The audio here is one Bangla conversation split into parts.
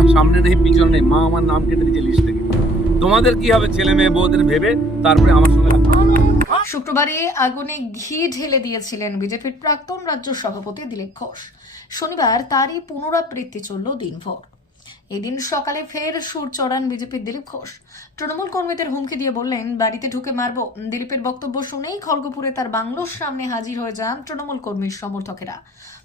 আমার সামনে নেই, পিছনে নেই। মা আমার নাম কেটে দিচ্ছে লিস্ট থেকে। তোমাদের কি হবে ছেলে মেয়ে বউদের ভেবে? তারপরে আমার সঙ্গে শুক্রবারে আগুনে ঘি ঢেলে দিয়েছিলেন বিজেপির প্রাক্তন রাজ্য সভাপতি দিলীপ ঘোষ। শনিবার তারই পুনরাবৃত্তি চলল দিনভর। এদিন সকালে ফের সুর চড়ান বিজেপির দিলীপ ঘোষ। তৃণমূল কর্মীদের হুমকি দিয়ে বললেন, বাড়িতে ঢুকে মারব। দিলীপের বক্তব্য শুনেই খড়গপুরে তার বাংলোর সামনে হাজির হয়ে যান তৃণমূল কর্মীর সমর্থকেরা।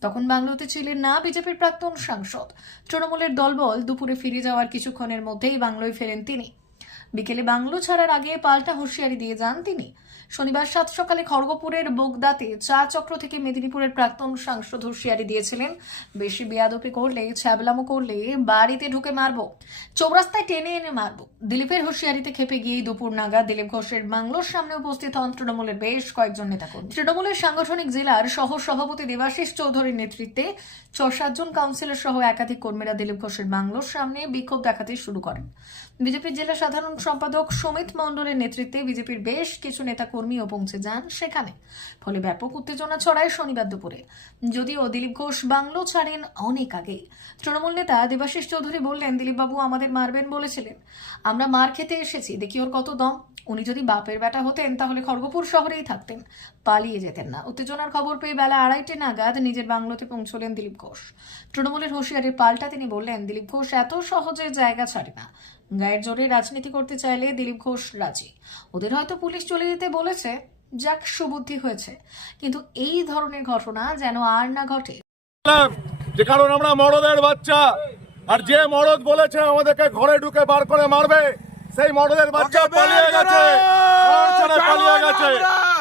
তখন বাংলোতে ছিলেন না বিজেপির প্রাক্তন সাংসদ। তৃণমূলের দলবল দুপুরে ফিরে যাওয়ার কিছুক্ষণের মধ্যেই বাংলোয় ফেরেন তিনি। বিকেলে বাংলো ছাড়ার আগে পাল্টা হুঁশিয়ারি দিয়ে যান তিনি। শনিবার সাত সকালে খড়গপুরের বোগদাতে চা চক্র থেকে মেদিনীপুরের প্রাক্তন সাংসদ হুঁশিয়ারি দিয়েছিলেন। বেশি বেয়াদপি করলে, ছ্যাবলামো করলে বাড়িতে ঢুকে মারবো, চৌরাস্তায় টেনে এনে মারবো। দিলীপের হুঁশিয়ারিতে খেপে গিয়ে দুপুর নাগাদ দিলীপ ঘোষের বাংলোর সামনে উপস্থিত হন তৃণমূলের বেশ কয়েকজন নেতাকর্মী। তৃণমূলের সাংগঠনিক জেলার সহ সভাপতি দেবাশিস চৌধুরীর নেতৃত্বে ছ সাতজন কাউন্সিলর সহ একাধিক কর্মীরা দিলীপ ঘোষের বাংলোর সামনে বিক্ষোভ দেখাতে শুরু করেন। বিজেপির জেলা সাধারণ সম্পাদক সুমিত মণ্ডলের নেতৃত্বে বিজেপির বেশ কিছু নেতাকর্মীও পৌঁছে যান সেখানে। ফলে ব্যাপক উত্তেজনা ছড়ায় শনিবার দুপুরে। যদিও দিলীপ ঘোষ বাংলো ছাড়েন অনেক আগেই তৃণমূল নেতা দেবাশিস চৌধুরী বললেন, দিলীপবাবু আমাদের মারবেন বলেছিলেন। আমরা মার খেতে এসেছি, দেখি ওর কত দম। উনি যদি বাপের বেটা হতেন, তাহলে খড়গপুর শহরেই থাকতেন। পালিয়ে যেতেন না। উত্তেজনার খবর পেয়ে বেলা আড়াইটে নাগাদ নিজের বাংলোতে পৌঁছলেন দিলীপ ঘোষ। তৃণমূলের হুঁশিয়ারির পাল্টা তিনি বললেন, দিলীপ ঘোষ এত সহজে জায়গা ছাড়ে না। গায়ের জোরে রাজনীতি করতে চাইলে দিলীপ ঘোষ রাজি। ওদের হয়তো পুলিশ চলে যেতে বলেছে যাক সুবুদ্ধি হয়েছে। কিন্তু এই ধরনের ঘটনা যেন আর না ঘটে। যে কারণ আমরা মরদের বাচ্চা আর যে মরদ বলেছে আমাদেরকে ঘরে ঢুকে বার করে মারবে সেই মরদের বাচ্চা পালিয়ে গেছে পালিয়ে গেছে।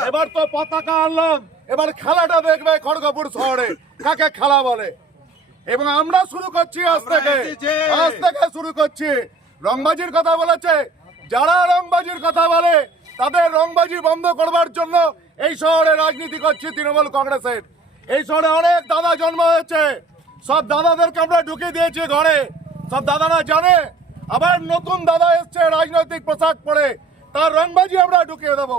এবার তো পতাকা আনলাম এবার খেলাটা দেখবে খড়গপুর শহরে কাকে খেলা বলে। এবং আমরা শুরু করছি আজ থেকে আজ থেকে শুরু করছি। রংবাজির কথা বলেছে। যারা রংবাজির কথা বলে, তাদের রংবাজি বন্ধ করবার জন্য এই শহরে রাজনীতি করছে তৃণমূল কংগ্রেসের। এই শহরে অনেক দাদা জন্ম হয়েছে। সব দাদাদেরকে আমরা ঢুকে দিয়েছি ঘরে। সব দাদারা জানে, আবার নতুন দাদা এসছে রাজনৈতিক পোশাক পরে। তার রংবাজি আমরা ঢুকিয়ে দেবো।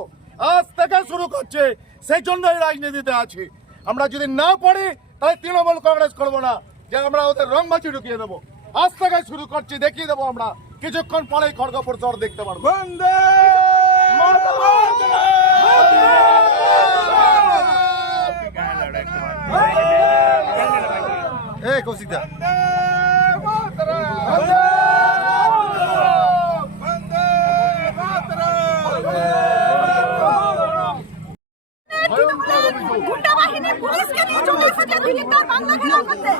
আজ থেকে শুরু করছে। সেই জন্যই রাজনীতিতে আছি। আমরা যদি না পড়ি, তাহলে তৃণমূল কংগ্রেস করব না। যে আমরা ওদের রংবাজি ঢুকিয়ে দেবো। আজ থেকে শুরু করছি, দেখিয়ে দেবো আমরা। কিছুক্ষণ পরেই খড়গপুর চর দেখতে পারব। এই কৌশিকদা গুন্ডা বাহিনী পুলিশকে নিয়ে চলে এসেছে দিলীপ তার বাংলা ঘেরাও করতে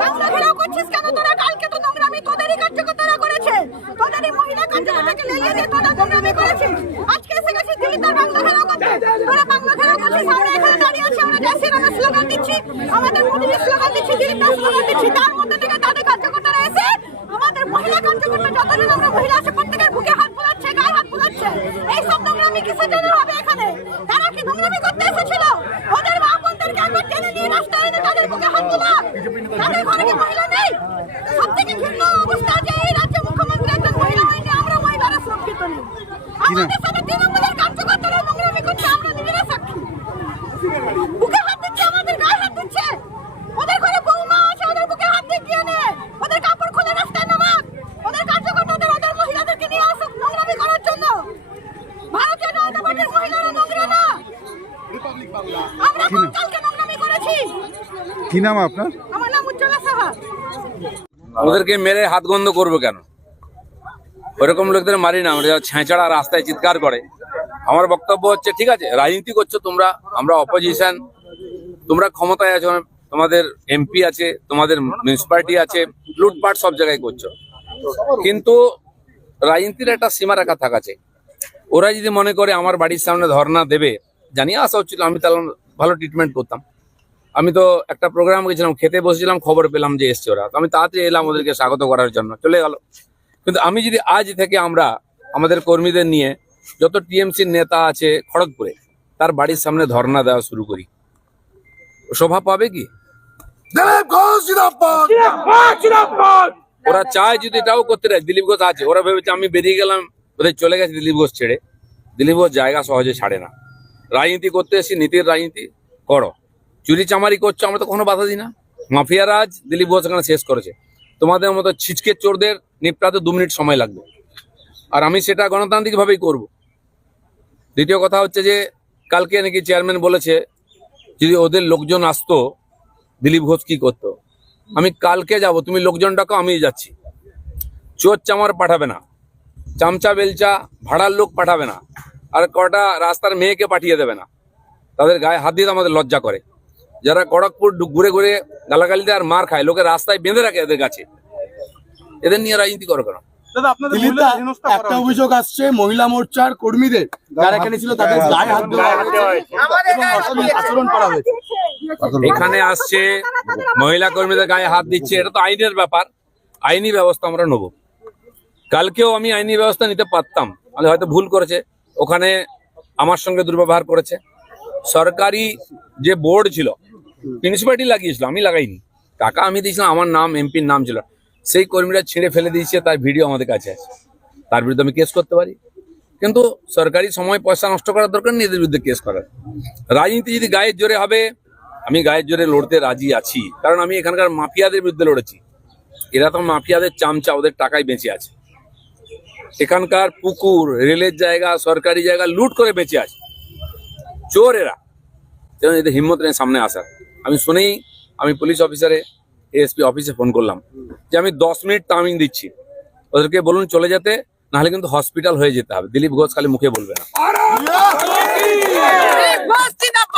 বাংলা ঘেরাও করছিস কেন তোরা কালকে তো নোংরামি তোদেরই কার্যকর্তারা করেছে মহিলা কার্যকর্তাকে লেগে দিয়ে তোরা নোংরামি করেছিস আজকে এসে গেছিস দিলীপ তার বাংলা ঘেরাও করতে তোরা বাংলা ঘেরাও করছিস আমরা এখানে দাঁড়িয়ে আছি, আমরা জয় শ্রীরামের স্লোগান দিচ্ছি, আমাদের মোদীজির স্লোগান দিচ্ছি, দিলীপ তার স্লোগান দিচ্ছি। তার মধ্যে থেকে তাদের কার্যকর্তারা এসে আমাদের মহিলা কার্যকর্তা যতজন আমরা মহিলা আছে, প্রত্যেকের বুকে হাত ফোলাচ্ছে গায়ে হাত ফোলাচ্ছে এই সব নোংরামি কিসের জন্য হবে এখানে? তারা কি নোংরামি করতে এসেছিল ওদের মা বোনদেরকে একবার টেনে নিয়ে রাস্তায় এনে তাদের বুকে হাত তোলা তাদের ঘরে কি মহিলা নেই সব থেকে ঘৃণ্য অবস্থা যে এই রাজ্যে মুখ্যমন্ত্রী একজন মহিলা হয়নি আমরা মহিলারা সুরক্ষিত নেই আমাদের সাথে তৃণমূলের কার্যকর্তারা নোংরামি করছে আমরা নিজেরা সাক্ষী বুকে হাত দিচ্ছে আমাদের গায়ে হাত দিচ্ছে ওদের ঘরে বৌমা আছে ওদের বুকে হাত দিয়ে গিয়ে নে ওদের কাপড় খুলে রাস্তায় নামাক ওদের কার্যকর্তাদের ওদের মহিলাদেরকে নিয়ে আসুক নোংরামি করার জন্য ভারতীয় জনতা পার্টির মহিলারা নোংরা না আমরা কোন কালকে নোংরামি করেছি কি নাম? আপনার? আমার নাম উজ্জ্বলা সাহা। ওদেরকে মেরে হাত গন্ধ করব কেন? ওরকম লোকদের মারি না, আমরা যারা ছেঁচড়া রাস্তায় চিৎকার করে। আমার বক্তব্য হচ্ছে, ঠিক আছে, রাজনীতি করছ তোমরা, আমরা অপোজিশন তোমরা ক্ষমতায় আছো, তোমাদের এমপি আছে, তোমাদের মিউনিসিপালিটি আছে, লুটপাট সব জায়গায় করছ। কিন্তু রাজনীতির একটা সীমা রেখা থাকা চাই। ওরা যদি মনে করে আমার বাড়ির সামনে ধর্ণা দেবে, জানিয়ে আসা হচ্ছিল আমি তাহলে ভালো ট্রিটমেন্ট করতাম। আমি তো একটা প্রোগ্রাম গেছিলাম, খেতে বসেছিলাম, খবর পেলাম যে এসছে ওরা। তো আমি তাড়াতাড়ি এলাম ওদেরকে স্বাগত করার জন্য, চলে গেল। কিন্তু আমি যদি আজ থেকে আমরা আমাদের কর্মীদের নিয়ে যত টিএমসির নেতা আছে খড়গপুরে তার বাড়ির সামনে ধর্ণা দেওয়া শুরু করি। শোভা পাবে কি? ওরা চায় যদি এটাও করতে দেয় দিলীপ ঘোষ আছে। ওরা ভেবেছে আমি বেরিয়ে গেলাম ওদের চলে গেছে দিলীপ ঘোষ ছেড়ে। দিলীপ ঘোষ জায়গা সহজে ছাড়ে না। রাজনীতি করতে এসে নীতির রাজনীতি। করো। চুরি চামারি করছ আমরা তো কোনো বাধা দিই না। মাফিয়া রাজ দিলীপ ঘোষ এখানে শেষ করেছে। তোমাদের মতো ছিচকে চোরদের নিপটাতে দু মিনিট সময় লাগবে। আর আমি সেটা গণতান্ত্রিকভাবেই করব। দ্বিতীয় কথা হচ্ছে যে, কালকে নাকি চেয়ারম্যান বলেছে, যদি ওদের লোকজন আসতো, দিলীপ ঘোষ কি করতো? আমি কালকে যাব, তুমি লোকজন ডাকো আমি যাচ্ছি। চোর চামার পাঠাবে না। চামচা, বেলচা, ভাড়ার লোক পাঠাবে না। আর কটা রাস্তার মেয়েকে পাঠিয়ে দেবে না। তাদের গায়ে হাত দিয়ে আমাদের লজ্জা করে। যারা খড়গপুর ডু- ঘুরে ঘুরে গালাগালিতে আর মার খায় লোকে রাস্তায় বেঁধে রাখে এদের কাছে। এদের নিয়ে রাজনীতি করো কেন? একটা অভিযোগ আসছে মহিলা মোর্চার কর্মীদের যারা এখানে ছিল তাদের গায়ে হাত আচরণ করা হয়েছে। এখানে আসছে মহিলা কর্মীদের গায়ে হাত দিচ্ছে এটা তো আইনের ব্যাপার। আইনি ব্যবস্থা আমরা নেব। কালকেও আমি আইনি ব্যবস্থা নিতে পারতাম। আমি হয়তো ভুল করেছে। ওখানে আমার সঙ্গে দুর্ব্যবহার করেছে। সরকারি যে বোর্ড ছিল প্রিন্সিপালিটি লাগিয়েছিল, আমি লাগাইনি। টাকা আমি দিয়েছিলাম, আমার নাম, এমপির নাম ছিল। সেই কর্মীরা ছিঁড়ে ফেলে দিয়েছে, তার ভিডিও আমাদের কাছে আছে। তার বিরুদ্ধে আমি কেস করতে পারি। কিন্তু সরকারি সময় পয়সা নষ্ট করার দরকার নেই, এদের বিরুদ্ধে কেস করার। রাজনীতি যদি গায়ের জোরে হবে, আমি গায়ের জোরে লড়তে রাজি আছি। কারণ আমি এখানকার মাফিয়াদের বিরুদ্ধে লড়েছি। এরা তো মাফিয়াদের চামচা, ওদের টাকায় বেঁচে আছে। এখানকার পুকুর, রেলের জায়গা, সরকারি জায়গা লুট করে বেঁচে আছে। চোর এরা। এদের হিম্মত নেই সামনে আসার। আমি শুনেই আমি পুলিশ অফিসারে এএসপি অফিসে ফোন করলাম যে আমি দশ মিনিট টাইমিং দিচ্ছি। ওদেরকে বলুন চলে যেতে, নাহলে কিন্তু হসপিটাল হয়ে যেতে হবে। দিলীপ ঘোষ খালি মুখে বলবে না।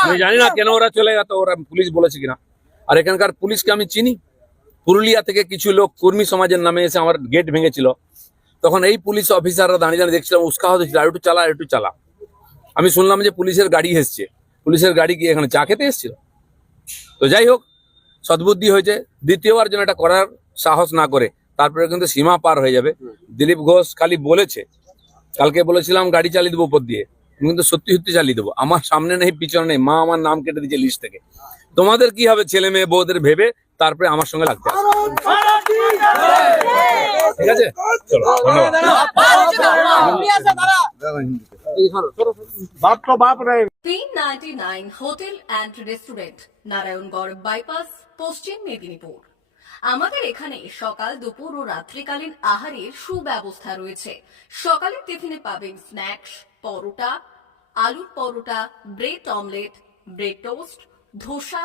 আমি জানি না কেন ওরা চলে গেত ওরা পুলিশ বলেছে কিনা। আর এখানকার পুলিশকে আমি চিনি। পুরুলিয়া থেকে কিছু লোক কর্মী সমাজের নামে এসে আমার গেট ভেঙেছিল। তখন এই পুলিশ অফিসাররা দাঁড়িয়ে দাঁড়িয়ে দেখছিলাম উৎসাহ দিচ্ছিল আর একটু চালা আর একটু চালা। আমি শুনলাম যে পুলিশের গাড়ি এসছে। পুলিশের গাড়ি কি এখানে চা খেতে এসেছিল। তো যাই হোক, সদ্বুদ্ধি হয়েছে। দ্বিতীয়বার যেন এটা করার সাহস না করে, তারপরে কিন্তু সীমা পার হয়ে যাবে। দিলীপ ঘোষ খালি বলেছে, কালকে বলেছিলাম গাড়ি চালিয়ে দেবো উপর দিয়ে। কিন্তু সত্যি সত্যি চালিয়ে দেবো। আমার সামনে নেই, পিছনে নেই, মা আমার নাম কেটে দিয়েছে লিস্ট থেকে। তোমাদের কি হবে, ছেলে মেয়ে, বউদের ভেবে তারপরে আমার সঙ্গে লাগতে হবে। ঠিক আছে? চলো ধন্যবাদ। তিন ninety nine hotel and restaurant Narayangarh bypass Paschim Medinipur. আমাদের এখানে সকাল দুপুর ও রাত্রিকালীন আহারের সুব্যবস্থা রয়েছে। সকালের টিফিনে পাবেন স্ন্যাক্স পরোটা আলুর paratha bread omelette bread toast dosa